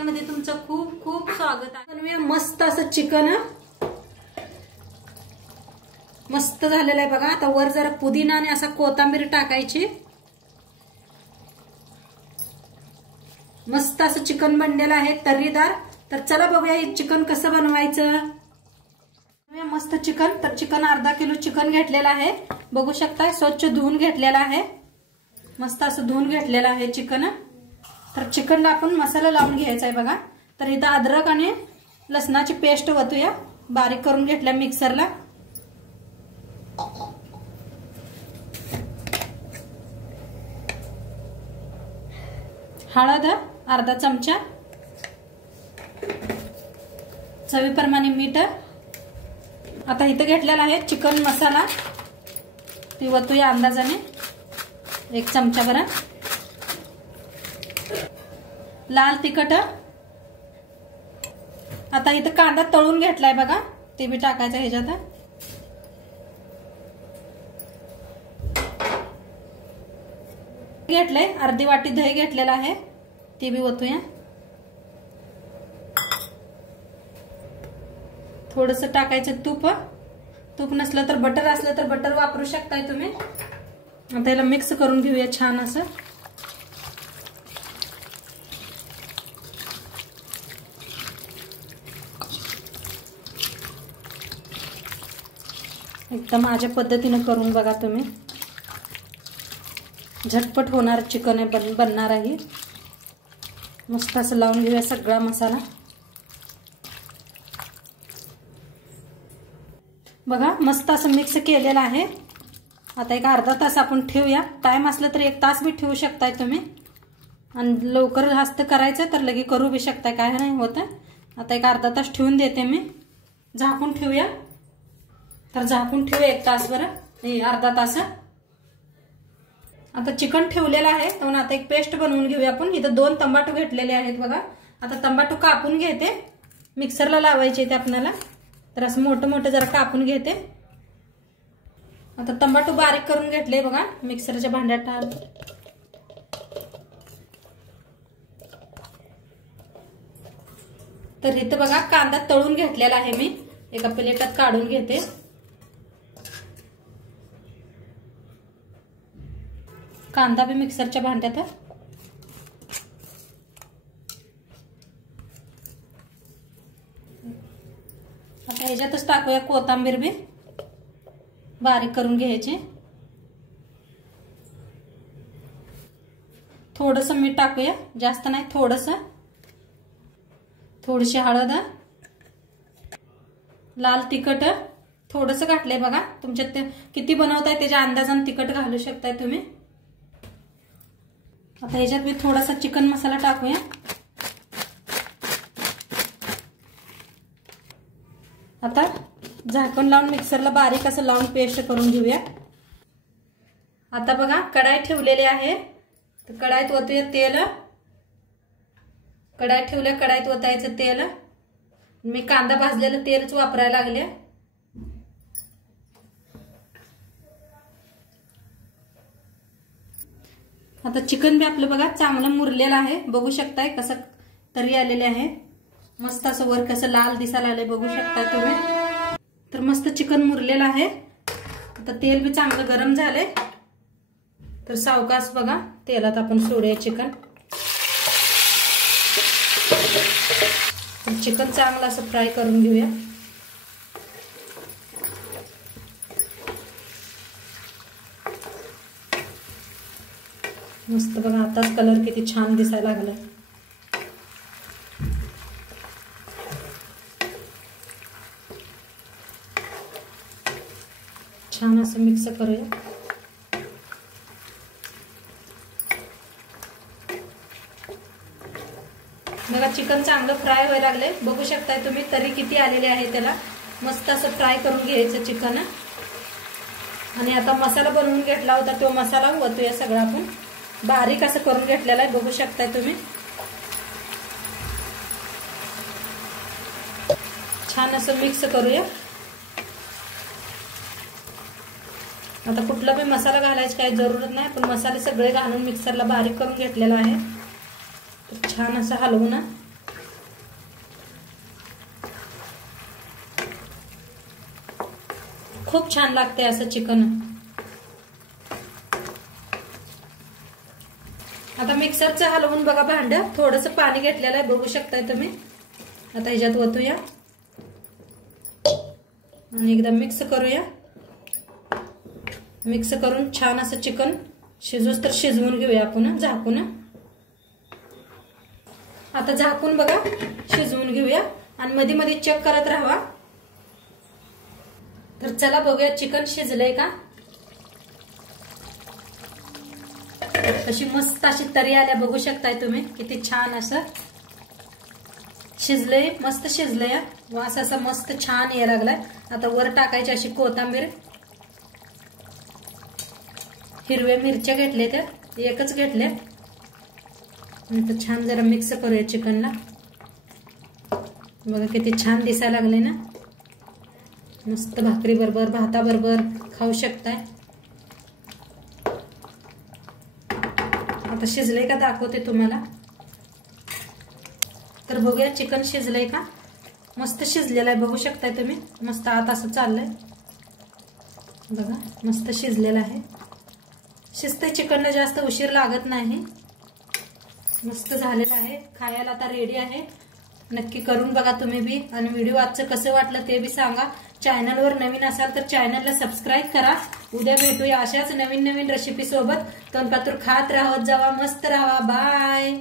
Channel मध्ये तुमचं खूप खूप स्वागत आहे। बनवूया मस्त असं चिकन। मस्त झालेलं आहे बघा। आता वर जरा पुदिना आणि असा कोथिंबीर टाकायची। मस्त असं चिकन बनलेलं आहे तर्रीदार। तर चला बघूया हे चिकन कसं बनवायचं। मस्त चिकन, तर चिकन अर्धा किलो चिकन घेतलेलं आहे। बघू शकता स्वच्छ धुवून घेतलेलं आहे। मस्त असं धुवून घेतलेलं आहे चिकन। तर चिकनला आपण मसाला लावून घ्यायचा आहे बघा। तर इथं अद्रक आणि लसणाची पेस्ट वतूया, बारीक करून घेतल्या मिक्सरला। हळद अर्धा चमचा, चवीप्रमाणे मीठ। आता इथं घेतलेला आहे चिकन मसाला, ती वतूया अंदाजाने 1 चमचा भर। लाल तिखट। आता इथं कांदा तळून घेतलाय बघा, ते बी टाकायचं ह्याच्यात। घेतलंय अर्धी वाटी दही घेतलेला आहे, ते बी वतूया। थोडस टाकायचं तूप, तूप नसलं तर बटर असलं तर बटर वापरू शकताय तुम्ही। आता याला मिक्स करून घेऊया छान असं। एकदम माझ्या पद्धतीने करून बघा तुम्ही, झटपट होणार चिकन बनणार आहे। मस्त असं लावून घेऊया सगळा मसाला बघा। मस्त असं मिक्स केलेलं आहे। आता एक अर्धा तास आपण ठेवूया। टाइम असलं तर 1 तास बी ठेवू शकताय तुम्ही, आणि लवकर जास्त करायचं तर लगे करू बी शकताय, काय नाही होत। आता एक अर्धा तास ठेवून देते मी, झाकून ठेवूया। तर झाकून ठेवूया 1 तासभर, नाही अर्धा तास। आता चिकन ठेवलेलं आहे, तर आता एक पेस्ट बनवून घेऊया आपण। इथं 2 टमाटो घेतलेले आहेत बघा। आता टमाटो कापून घेते, मिक्सरला लावायचे ते आपल्याला। तर असं मोठं मोठं जरा कापून घेते। आता टमाटो बारीक करून घेतले बघा मिक्सरच्या भांड्यात। तर इथं बघा कांदा तळून घेतलेला आहे मी, एका प्लेटात काढून घेते। कांदा बी मिक्सरच्या भांड्यात। आता ह्याच्यातच टाकूया कोथिंबीर बी बारीक करून घ्यायची। थोडंसं मीठ टाकूया, जास्त नाही, थोडंसं। थोडीशी हळद, लाल तिखट थोडंसं घातलंय बघा। तुमच्यात किती बनवताय त्याच्या अंदाजाने तिखट घालू शकताय तुम्ही। आता ह्याच्यात मी थोडासा चिकन मसाला टाकूया। आता झाकण लावून मिक्सरला बारीक असं लावून पेस्ट करून घेऊया। आता बघा कढाई ठेवलेली आहे, तर कढाईत ओतूया तेल। कढाई ठेवल्या, कढाईत ओतायचं तेल। मी कांदा भाजलेलं तेलच वापरायला लागले। आता चिकन बी आपलं बघा चांगलं मुरलेलं आहे, बघू शकताय कसं तरी आलेले आहे। मस्त असं वर कसं लाल दिसायला आलंय, बघू शकताय तुम्ही। तर मस्त चिकन मुरलेलं आहे। आता तेल बी चांगलं गरम झालंय, तर सावकाश बघा तेलात आपण सोडूया चिकन। चिकन चांगलं असं फ्राय करून घेऊया। मस्त बघा आताच कलर किती छान दिसायला लागलाय। छान असं मिक्स करूया। बघा चिकन चांगलं फ्राय व्हायला लागले, बघू शकताय तुम्ही तरी किती आलेले आहे त्याला। मस्त असं फ्राय करून घ्यायचं चिकन। आणि आता मसाला बनवून घेतला होता, तो मसाला वतूया सगळा आपण। बारीक असं करून घेतलेला आहे, बघू शकताय तुम्ही। छान असं मिक्स करूया। आता कुठला भी मसाला घालायची काही जरूरत नाही, पण मसाले सगळे घालून मिक्सरला बारीक करून घेतलेला आहे। छान असं हलवून खूप छान लागते असं चिकन। आता मिक्सरचं हलवून बघा भांड, थोडस पाणी घेतलेलं आहे बघू शकताय तुम्ही। आता ह्याच्यात ओतूया आणि एकदम मिक्स करूया। मिक्स करून छान असं चिकन शिजूस तर शिजवून घेऊया आपण झाकून। आता झाकून बघा शिजवून घेऊया आणि मध्ये मध्ये चेक करत राहावा। तर चला बघूया चिकन शिजलंय का। कशी मस्त अशी तरी आल्या बघू शकताय तुम्ही, किती छान असं शिजलंय, मस्त शिजलंय। वास असा मस्त छान यायला लागलाय। आता वर टाकायची अशी कोथिंबीर, हिरव्या मिरच्या घेतल्या त्या एकच घेतल्या। आता छान जरा मिक्स करूया चिकनला। बघा किती छान दिसायला लागले ना, मस्त भाकरी बरोबर भाता बरोबर खाऊ शकताय। आता शिजलंय का दाखवते तुम्हाला। तर बघूया चिकन शिजलंय का। मस्त शिजलेलं आहे बघू शकताय तुम्ही, मस्त आत असं चाललंय बघा, मस्त शिजलेलं आहे। शिजतंय चिकनला जास्त उशीर लागत नाही। मस्त झालेलं आहे, खायला आता रेडी आहे। नक्की करून बघा तुम्ही बी आणि व्हिडिओ आजचं कसं वाटलं ते बी सांगा। चॅनलवर नवीन असाल तर चॅनलला सबस्क्राईब करा। उद्या भेटूया अशाच नवीन नवीन रेसिपी सोबत। तोंडपातूर खात राहत जावा, मस्त राहा, बाय।